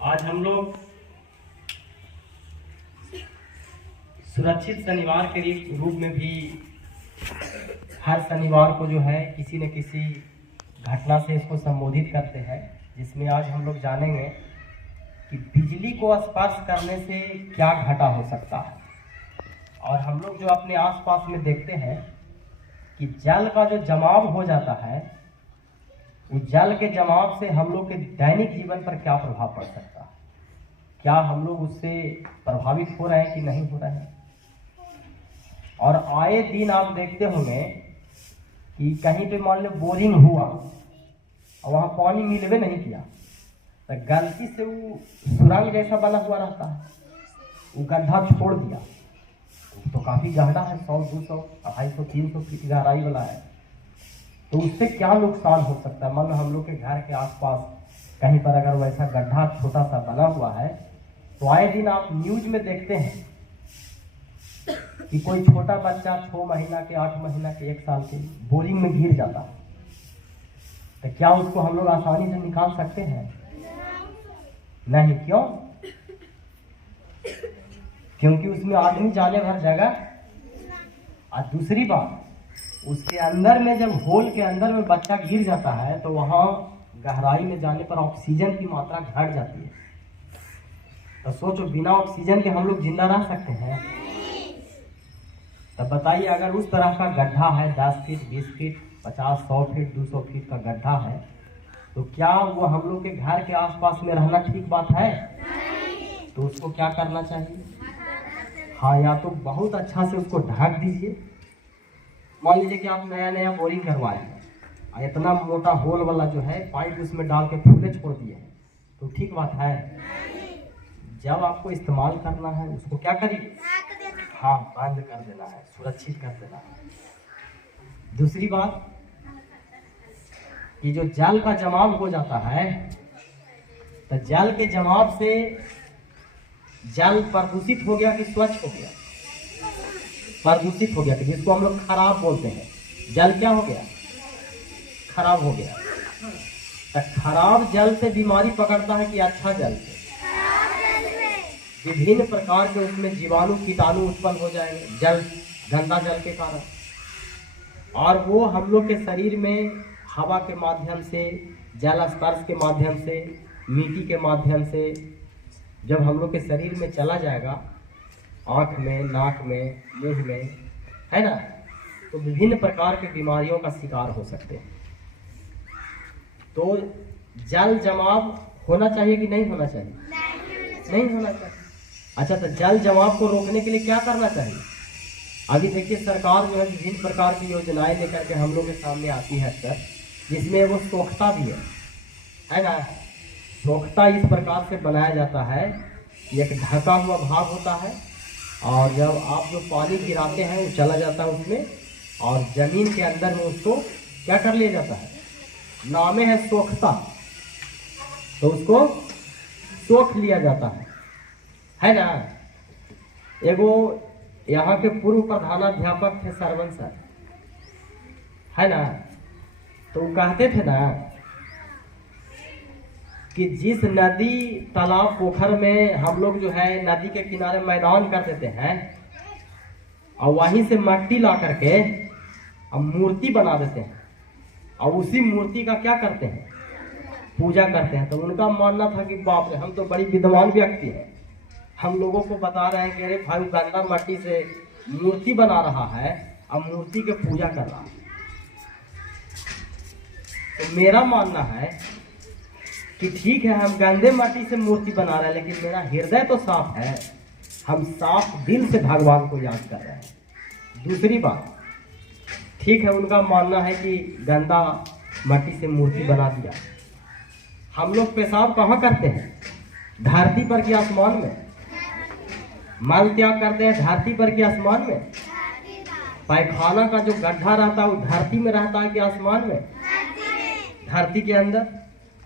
आज हम लोग सुरक्षित शनिवार के रूप में भी हर शनिवार को जो है किसी न किसी घटना से इसको संबोधित करते हैं, जिसमें आज हम लोग जानेंगे कि बिजली को स्पर्श करने से क्या घटा हो सकता है। और हम लोग जो अपने आसपास में देखते हैं कि जल का जो जमाव हो जाता है, उस जल के जमाव से हम लोग के दैनिक जीवन पर क्या प्रभाव पड़ सकता है, क्या हम लोग उससे प्रभावित हो रहे हैं कि नहीं हो रहे हैं। और आए दिन आप देखते होंगे कि कहीं पे मान लो बोरिंग हुआ और वहाँ पानी मिलवे नहीं किया, तो गलती से वो सुरंग जैसा बना हुआ रहता है, वो गड्ढा छोड़ दिया तो काफ़ी गहरा है, 100, 200, 250, 300 फीट गहराई वाला है। तो उससे क्या नुकसान हो सकता है। मान लो हम लोग के घर के आसपास कहीं पर अगर वैसा गड्ढा छोटा सा बना हुआ है, तो आए दिन आप न्यूज में देखते हैं कि कोई छोटा बच्चा 6 महीना के, 8 महीना के, 1 साल के बोरिंग में गिर जाता है। तो क्या उसको हम लोग आसानी से निकाल सकते हैं? नहीं। क्यों? क्योंकि उसमें आदमी जाने भर जगह। और दूसरी बात, उसके अंदर में जब होल के अंदर में बच्चा गिर जाता है तो वहाँ गहराई में जाने पर ऑक्सीजन की मात्रा घट जाती है। तो सोचो, बिना ऑक्सीजन के हम लोग जिंदा रह सकते हैं? तब बताइए, अगर उस तरह का गड्ढा है, 10 फीट, 20 फीट, 50, 100 फीट, 200 फीट का गड्ढा है, तो क्या वो हम लोग के घर के आसपास में रहना ठीक बात है? तो उसको क्या करना चाहिए? हाँ, या तो बहुत अच्छा से उसको ढक दीजिए। मान लीजिए कि आप नया नया बोरिंग करवाए हैं, इतना मोटा होल वाला जो है पाइप उसमें डाल के फूले छोड़ दिए हैं, तो ठीक बात है? जब आपको इस्तेमाल करना है उसको क्या करिए? हाँ, बंद कर देना है, सुरक्षित कर देना है। दूसरी बात कि जो जल का जमाव हो जाता है, तो जल के जमाव से जल प्रदूषित हो गया कि स्वच्छ हो गया? प्रदूषित हो गया, कि जिसको हम लोग खराब बोलते हैं। जल क्या हो गया? खराब हो गया। तो खराब जल से बीमारी पकड़ता है कि अच्छा जल से? विभिन्न प्रकार के उसमें जीवाणु, कीटाणु उत्पन्न हो जाएंगे जल, गंदा जल के कारण। और वो हम लोग के शरीर में हवा के माध्यम से, जल स्पर्श के माध्यम से, मिट्टी के माध्यम से जब हम लोग के शरीर में चला जाएगा, आँख में, नाक में, मुंह में, है ना, तो विभिन्न प्रकार के बीमारियों का शिकार हो सकते हैं। तो जल जमाव होना चाहिए कि नहीं होना चाहिए? नहीं होना चाहिए। अच्छा, तो जल जमाव को रोकने के लिए क्या करना चाहिए? अभी देखिए, सरकार जो है विभिन्न प्रकार की योजनाएं लेकर के हम लोग के सामने आती है सर, जिसमें वो सोखता भी है ना। सोखता इस प्रकार से बनाया जाता है, एक ढका हुआ भाग होता है, और जब आप जो पानी गिराते हैं वो चला जाता है उसमें, और जमीन के अंदर में उसको क्या कर लिया जाता है, नामे है सोखता, तो उसको सोख लिया जाता है ना। एगो यहाँ के पूर्व प्रधानाध्यापक थे सरवन सर, है ना, तो वो कहते थे ना कि जिस नदी, तालाब, पोखर में हम लोग जो है नदी के किनारे मैदान कर देते हैं और वहीं से मिट्टी ला करके अब मूर्ति बना देते हैं, और उसी मूर्ति का क्या करते हैं, पूजा करते हैं। तो उनका मानना था कि बाप रे, हम तो बड़ी विद्वान व्यक्ति हैं, हम लोगों को बता रहे हैं कि अरे भाई, गंदा मिट्टी से मूर्ति बना रहा है और मूर्ति की पूजा कर रहा है। तो मेरा मानना है कि ठीक है, हम गंदे मिट्टी से मूर्ति बना रहे हैं, लेकिन मेरा हृदय तो साफ है, हम साफ दिल से भगवान को याद कर रहे हैं। दूसरी बात, ठीक है, उनका मानना है कि गंदा मिट्टी से मूर्ति बना दिया। हम लोग पेशाब कहाँ करते हैं? धरती पर कि आसमान में? मल त्याग करते हैं धरती पर कि आसमान में? पैखाना का जो गड्ढा रहता है वो धरती में रहता है कि आसमान में? धरती के अंदर।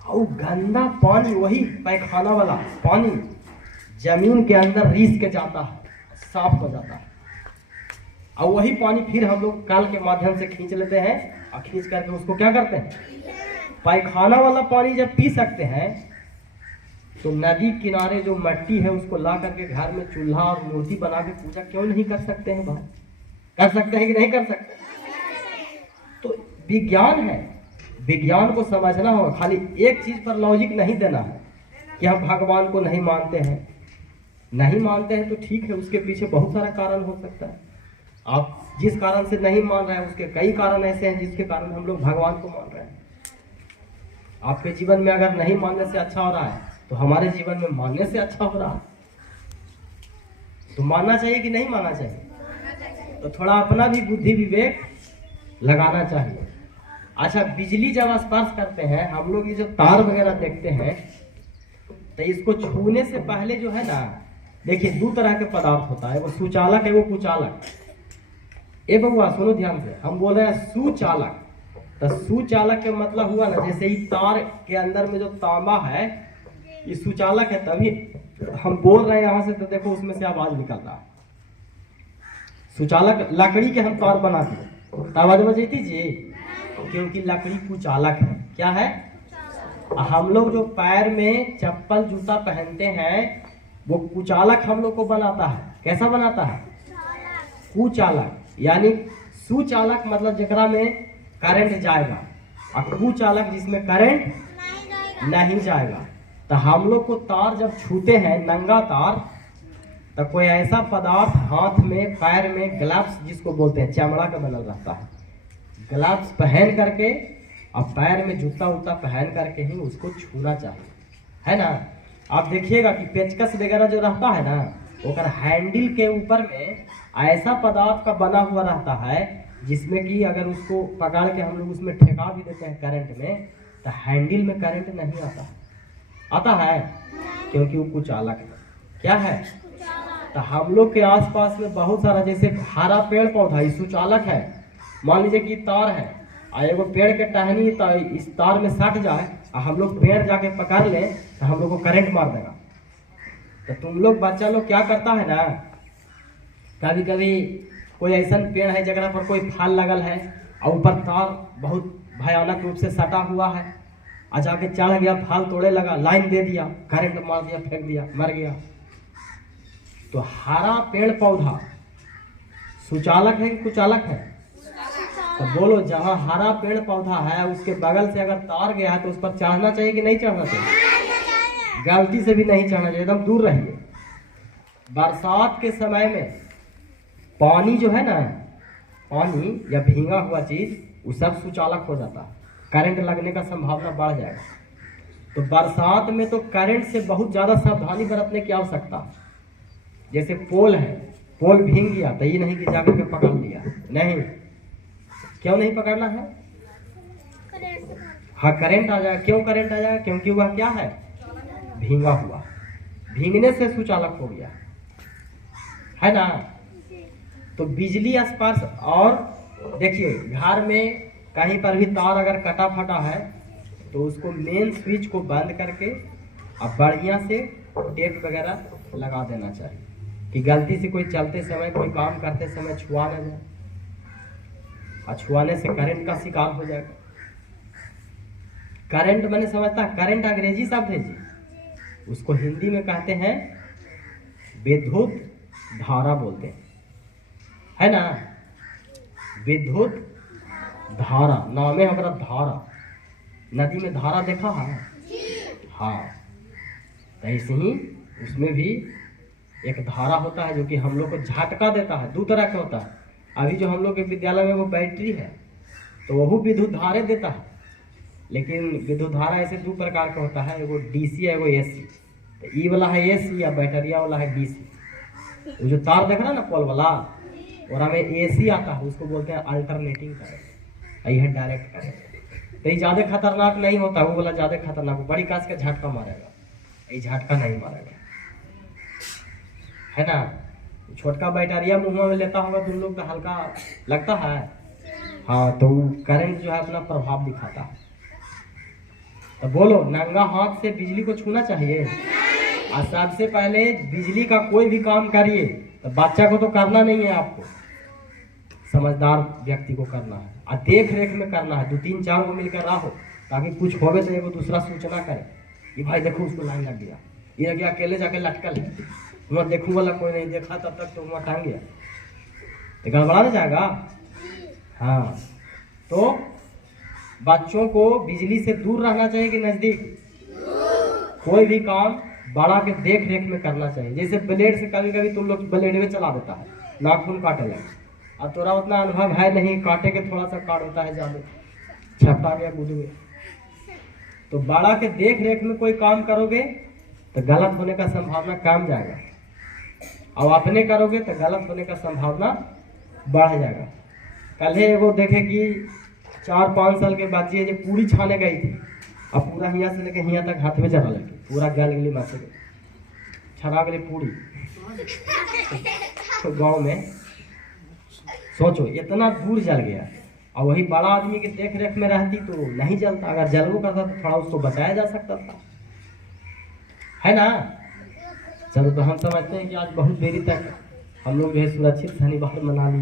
और गंदा पानी, वही पैखाना वाला पानी जमीन के अंदर रिस के जाता है, साफ हो जाता है, और वही पानी फिर हम लोग कल के माध्यम से खींच लेते हैं, और खींच करके उसको क्या करते हैं, पैखाना वाला पानी जब पी सकते हैं तो नदी किनारे जो मिट्टी है उसको ला करके घर में चूल्हा और मूर्ति बना के पूजा क्यों नहीं कर सकते हैं भाई? कर सकते हैं कि नहीं कर सकते? तो विज्ञान है, विज्ञान को समझना होगा। खाली एक चीज पर लॉजिक नहीं देना है कि हम भगवान को नहीं मानते हैं। नहीं मानते हैं तो ठीक है, उसके पीछे बहुत सारा कारण हो सकता है। आप जिस कारण से नहीं मान रहे हैं उसके कई कारण ऐसे हैं जिसके कारण हम लोग भगवान को मान रहे हैं। आपके जीवन में अगर नहीं मानने से अच्छा हो रहा है तो हमारे जीवन में मानने से अच्छा हो रहा है। तो मानना चाहिए कि नहीं मानना चाहिए? तो थोड़ा अपना भी बुद्धि विवेक लगाना चाहिए। अच्छा, बिजली जब स्पर्श करते हैं हम लोग, ये जो तार वगैरह देखते हैं, तो इसको छूने से पहले जो है ना, देखिए दो तरह के पदार्थ होता है, वो सुचालक है, वो कुचालक। ए बउआ सुनो ध्यान से, हम बोल रहे हैं सुचालक। तो सुचालक के मतलब हुआ ना, जैसे ही तार के अंदर में जो तांबा है ये सुचालक है, तभी हम बोल रहे हैं यहाँ से, तो देखो उसमें से आवाज निकल रहा है। सुचालक लकड़ी के हम तार बना दिए तो आवाज बजेती जी, क्योंकि लकड़ी कुचालक है। क्या है? हम लोग जो पैर में चप्पल जूता पहनते हैं वो कुचालक हम लोग को बनाता है। कैसा बनाता है? कुचालक। यानी सुचालक मतलब जेकरा में करंट जाएगा, और कुचालक जिसमें करंट नहीं जाएगा। तो हम लोग को तार जब छूते हैं, नंगा तार, तो कोई ऐसा पदार्थ हाथ में, पैर में, ग्लव्स जिसको बोलते हैं, चमड़ा का बनल रहता है, ग्लव्स पहन करके और पैर में जूता उता पहन करके ही उसको छूना चाहिए, है ना। आप देखिएगा कि पेचकस वगैरह जो रहता है ना, ओकर हैंडल के ऊपर में ऐसा पदार्थ का बना हुआ रहता है जिसमें कि अगर उसको पकड़ के हम लोग उसमें ठेका भी देते हैं करंट में, तो हैंडल में करंट नहीं आता है, क्योंकि वो कुचालक है। क्या है? तो हम लोग के आसपास में बहुत सारा, जैसे हरा पेड़ पौधा, ये सुचालक है। मान लीजिए कि तार है और एगो पेड़ के टहनी तो इस तार में सट जाए और हम लोग पेड़ जाके पकड़ ले तो हम लोग को करंट मार देगा। तो तुम लोग बच्चा लोग क्या करता है ना, कभी कभी कोई ऐसा पेड़ है जगह पर कोई फल लगल है और ऊपर तार बहुत भयानक रूप से सटा हुआ है, और जाके चढ़ गया, फल तोड़े लगा, लाइन दे दिया, करंट मार दिया, फेंक दिया, मर गया। तो हरा पेड़ पौधा सुचालक है कि कुचालक है? तो बोलो, जहाँ हरा पेड़ पौधा है उसके बगल से अगर तार गया है तो उस पर चढ़ना चाहिए कि नहीं चढ़ना चाहिए? गलती से भी नहीं चढ़ना चाहिए, एकदम दूर रहिए। बरसात के समय में पानी जो है ना, पानी या भींगा हुआ चीज, वो सब सुचालक हो जाता है, करंट लगने का संभावना बढ़ जाएगा। तो बरसात में तो करंट से बहुत ज्यादा सावधानी बरतने की आवश्यकता है। जैसे पोल है, पोल भींग गया तो ये नहीं कि जाकर के पकड़ लिया, नहीं। क्यों नहीं पकड़ना है? हाँ, करंट आ जाएगा। क्यों करंट आ जाएगा? क्योंकि वह क्या है? भींगा हुआ, भींगने से सुचालक हो गया, है ना। तो बिजली स्पर्श, और देखिए घर में कहीं पर भी तार अगर कटा फटा है तो उसको मेन स्विच को बंद करके अब बढ़िया से टेप वगैरह लगा देना चाहिए कि गलती से कोई चलते समय, कोई काम करते समय छुआ न जाए, और छुआने से करंट का शिकार हो जाएगा। करंट मैंने समझता, करंट अंग्रेजी शब्द है जी, उसको हिंदी में कहते हैं विद्युत धारा बोलते हैं, है ना। विद्युत धारा, नाम है हमारा धारा। नदी में धारा देखा है? हाँ, तो ऐसे ही उसमें भी एक धारा होता है जो कि हम लोग को झटका देता है। दो तरह का होता है। अभी जो हम लोग के विद्यालय में वो बैटरी है तो वो विद्युत धारे देता है, लेकिन विद्युत धारा ऐसे दो प्रकार का होता है, एगो डीसी है, एगो एसी। तो ई वाला है एसी या बैटरिया वाला है डीसी। वो जो तार देख रहा है ना पोल वाला, और हमें एसी आता है, उसको बोलते हैं अल्टरनेटिंग करंट, यही है डायरेक्ट करंट। तो ये ज़्यादा खतरनाक नहीं होता, वो वाला ज़्यादा खतरनाक, बड़ी काश का झटका मारेगा, ये झटका नहीं मारेगा, है ना। छोटका बैटरिया मुँह में लेता होगा तुम लोग तो हल्का लगता है, हाँ, तो करंट जो है अपना प्रभाव दिखाता है। तो बोलो, नंगा हाथ से बिजली को छूना चाहिए? और सबसे पहले बिजली का कोई भी काम करिए तो बच्चा को तो करना नहीं है, आपको समझदार व्यक्ति को करना है, और देख रेख में करना है। 2-3-4 को मिलकर रहो, ताकि कुछ होवे तो एगो दूसरा सूचना करे कि भाई देखो उसको लाइन लग गया। ये क्या अकेले जाके लटकल है, वहाँ देखू वाला कोई नहीं देखा, तब तक तो वहाँ टांग गया, तो गड़बड़ा नहीं जाएगा। हाँ, तो बच्चों को बिजली से दूर रहना चाहिए कि नजदीक। कोई भी काम बड़ा के देख रेख में करना चाहिए। जैसे ब्लेड से कभी कभी तुम लोग ब्लेड में चला देता है, नाखून काटे लगे, अब तोरा उतना अनुभव है नहीं, काटे के थोड़ा सा काट होता है, ज्यादा छपटा गया गुद में। तो बड़ा के देख रेख में कोई काम करोगे तो गलत होने का संभावना कम जाएगा, और अपने करोगे तो गलत होने का संभावना बढ़ जाएगा। कल है वो देखे कि 4-5 साल के बाद जी पूरी छाने गई थी, अब पूरा हिया से लेके हिया तक हाथ में चला लगे, पूरा गल गली मासे छड़ा गली पूरी। तो गाँव में सोचो इतना दूर जल गया, और वही बड़ा आदमी के देख रेख में रहती तो नहीं जलता, अगर जलबो करता तो थोड़ा उसको बचाया जा सकता था, है ना। चलो, तो हम समझते हैं कि आज बहुत देरी तक हम लोग जो है सुरक्षित शनिवार मना लिए।